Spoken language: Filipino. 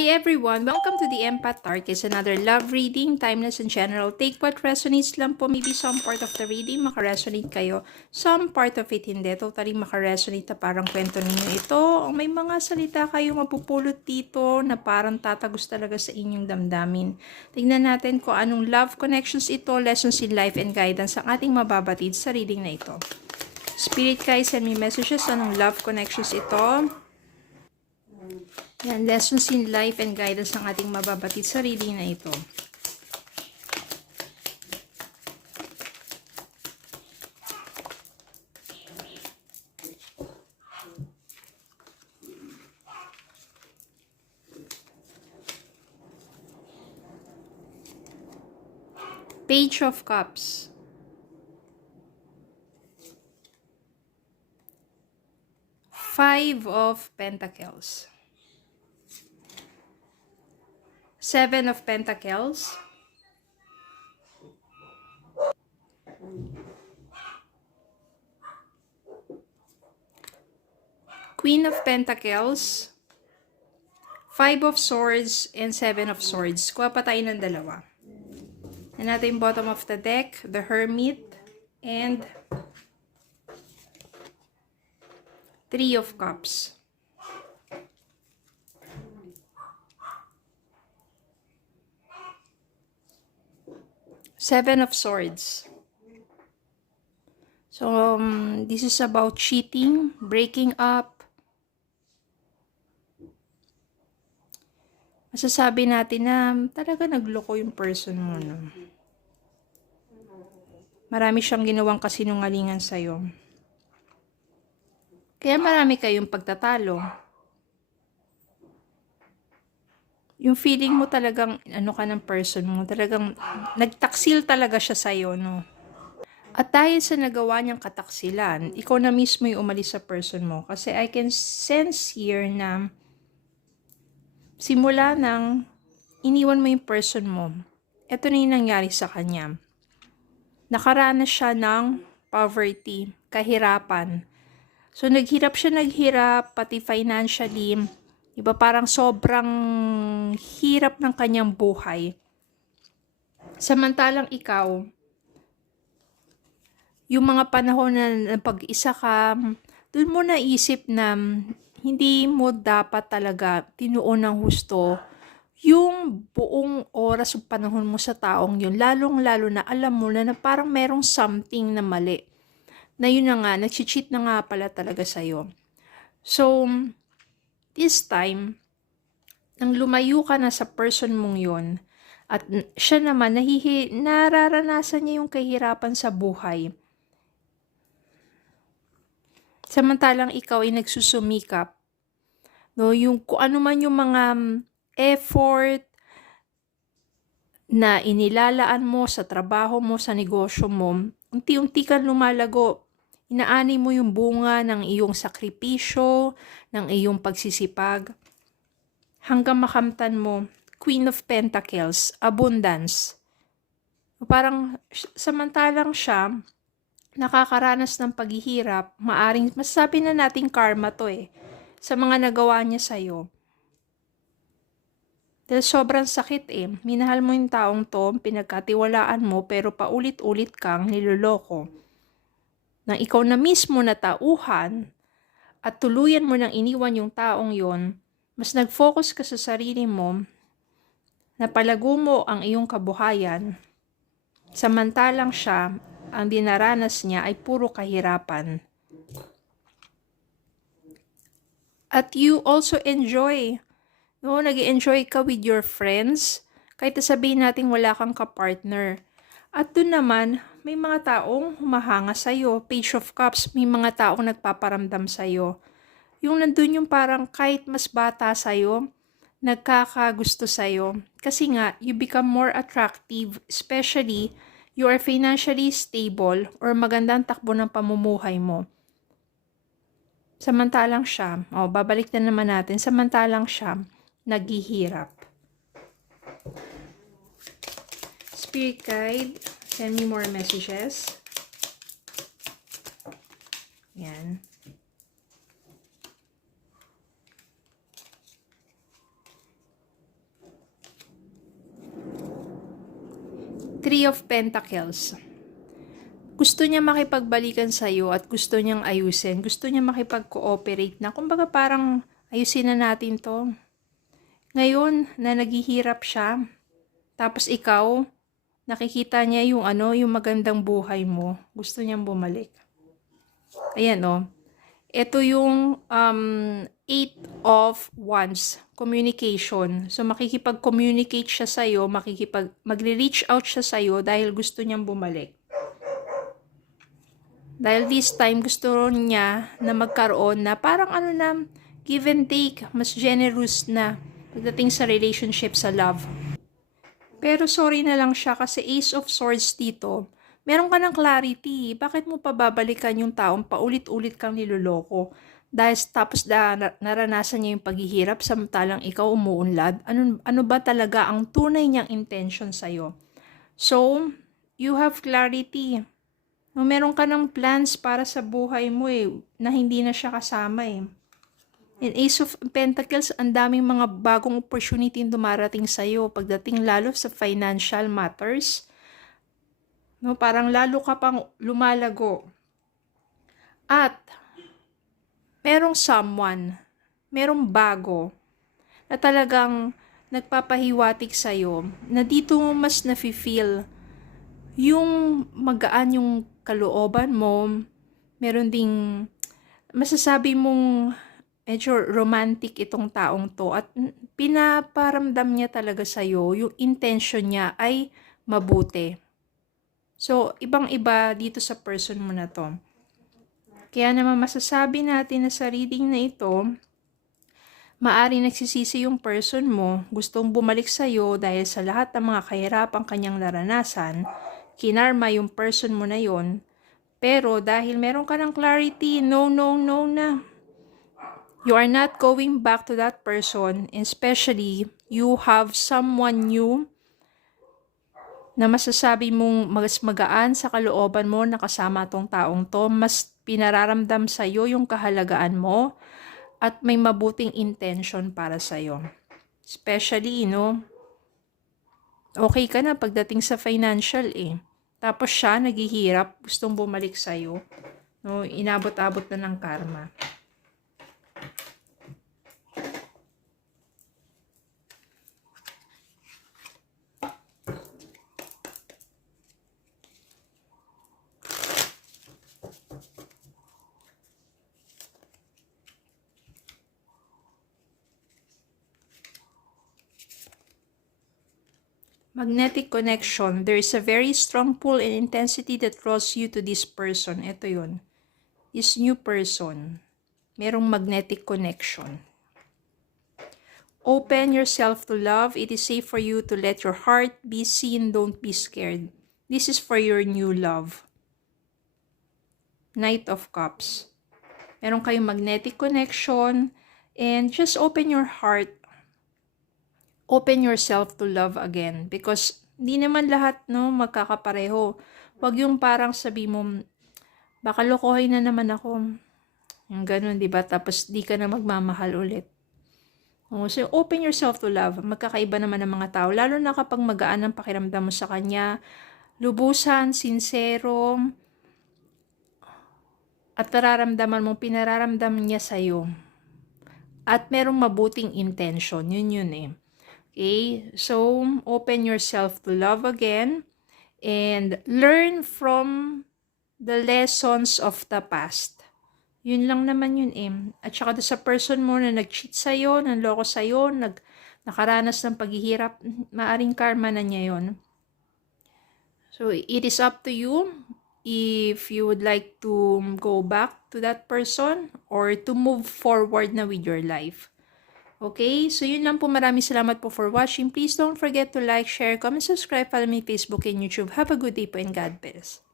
Hi everyone! Welcome to the Empath Tarot. It's another love reading, timeless and general. Take what resonates lang po. Maybe some part of the reading makaresonate kayo. Some part of it hindi. Totally makaresonate na parang kwento ninyo ito. O may mga salita kayo mapupulot dito na parang tatagos talaga sa inyong damdamin. Tingnan natin kung anong love connections ito, lessons in life and guidance ang ating mababatid sa reading na ito. Spirit guys, send me messages. Anong love connections ito? Yan, lessons in life and guidance ang ating mababatid sa reading na ito. Page of Cups. Five of Pentacles. Seven of Pentacles. Queen of Pentacles. Five of Swords and Seven of Swords. Kuha pa tayo ng dalawa. And natin bottom of the deck, the Hermit and Three of Cups. Seven of Swords. So, this is about cheating, breaking up. Masasabi natin na talaga nagloko yung person mo, no? Marami siyang ginawang kasinungalingan sa'yo. Kaya marami kayong pagtatalo. Yung feeling mo talagang, ano ka ng person mo, talagang nagtaksil talaga siya sa'yo, no? At dahil sa nagawa niyang kataksilan, ikaw na mismo yung umalis sa person mo. Kasi I can sense here na simula nang iniwan mo yung person mo, ito na yung nangyari sa kanya. Nakaranas siya ng poverty, kahirapan. So naghirap, pati financially. Diba parang sobrang hirap ng kanyang buhay. Samantalang ikaw, yung mga panahon na pag-isa ka, dun mo naisip na hindi mo dapat talaga tinuon ng husto yung buong oras o panahon mo sa taong yun. Lalong-lalo na alam mo na parang merong something na mali. Na yun na nga, nag-cheat na nga pala talaga sa'yo. So, this time, nang lumayo ka na sa person mong yun, at siya naman, nararanasan niya yung kahirapan sa buhay. Samantalang ikaw ay nagsusumikap. No, yung kung ano man yung mga effort na inilalaan mo sa trabaho mo, sa negosyo mo, unti-unti kang lumalago. Inaani mo yung bunga ng iyong sakripisyo, ng iyong pagsisipag, hanggang makamtan mo, Queen of Pentacles, abundance. Parang samantalang siya, nakakaranas ng paghihirap, maaring, masasabi na nating karma to sa mga nagawa niya sa'yo. Dahil sobrang sakit minahal mo yung taong to, pinagkatiwalaan mo, pero paulit-ulit kang niloloko. Nang ikaw na mismo na tauhan, at tuluyan mo nang iniwan yung taong yon, mas nag-focus ka sa sarili mo, na palago mo ang iyong kabuhayan, samantalang siya, ang dinaranas niya ay puro kahirapan. At you also enjoy, no? Nag-enjoy ka with your friends, kahit sabihin natin wala kang kapartner. At doon naman, may mga taong humahanga sa'yo. Page of Cups, may mga taong nagpaparamdam sa'yo. Yung nandun yung parang kahit mas bata sa'yo, nagkakagusto sa'yo. Kasi nga, you become more attractive, especially you are financially stable or magandang takbo ng pamumuhay mo. Samantalang siya, babalik na naman natin, samantalang siya, naghihirap. Spirit guide, send me more messages. Yan. Three of Pentacles. Gusto niya makipagbalikan sa'yo at gusto niyang ayusin. Gusto niya makipag-cooperate na. Kumbaga parang ayusin na natin to. Ngayon na naghihirap siya, tapos ikaw, nakikita niya yung yung magandang buhay mo. Gusto niyang bumalik. Ayan o. Ito yung Eight of Wands, communication. So makikipag-communicate siya sa'yo, magre-reach out siya sa'yo dahil gusto niyang bumalik. Dahil this time gusto niya na magkaroon na parang na give and take, mas generous na pagdating sa relationship, sa love. Pero sorry na lang siya kasi Ace of Swords dito, meron ka ng clarity. Bakit mo pa babalikan yung taong paulit-ulit kang niloloko? Dahil tapos naranasan niya yung paghihirap samantalang ikaw umuunlad. Ano ba talaga ang tunay niyang intention sa'yo? So, you have clarity. No, meron ka ng plans para sa buhay mo na hindi na siya kasama In Ace of Pentacles, ang daming mga bagong opportunity dumarating sa'yo pagdating lalo sa financial matters. No, parang lalo ka pang lumalago. At merong someone, merong bago na talagang nagpapahiwatig sa'yo na dito mo mas nafe-feel yung magaan yung kalooban mo. Meron ding masasabi mong medyo romantic itong taong to at pinaparamdam niya talaga sa'yo, yung intention niya ay mabuti. So, ibang-iba dito sa person mo na to. Kaya naman masasabi natin na sa reading na ito, maari nagsisisi yung person mo, gustong bumalik sa'yo dahil sa lahat ng mga kahirapang kanyang naranasan, kinarma yung person mo na yon. Pero dahil meron ka ng clarity, no na. You are not going back to that person, especially you have someone new na masasabi mong mas magaan sa kalooban mo na kasama tong taong to, mas pinararamdam sa'yo yung kahalagaan mo at may mabuting intention para sa'yo. Especially, okay ka na pagdating sa financial Tapos siya, naghihirap, gustong bumalik sa'yo. No, inabot-abot na ng karma. Magnetic connection. There is a very strong pull and intensity that draws you to this person. Ito yun. This new person. Merong magnetic connection. Open yourself to love. It is safe for you to let your heart be seen. Don't be scared. This is for your new love. Knight of Cups. Meron kayong magnetic connection. And just open your heart. Open yourself to love again. Because di naman lahat magkakapareho. Wag yung parang sabi mo, baka lokohin na naman ako. Yung ganun, diba? Tapos di ka na magmamahal ulit. So, open yourself to love. Magkakaiba naman ng mga tao. Lalo na kapag magaan ang pakiramdam mo sa kanya. Lubusan, sincero. At nararamdaman mo, pinararamdam niya sa'yo. At merong mabuting intention. Yun Okay, so open yourself to love again and learn from the lessons of the past. Yun lang naman yun At saka sa person mo na nag-cheat sa'yo, nanloko sa'yo, nakaranas ng paghihirap, maaring karma na niya yun. So it is up to you if you would like to go back to that person or to move forward na with your life. Okay, so yun lang po. Maraming salamat po for watching. Please don't forget to like, share, comment, subscribe, follow me Facebook and YouTube. Have a good day po and God bless.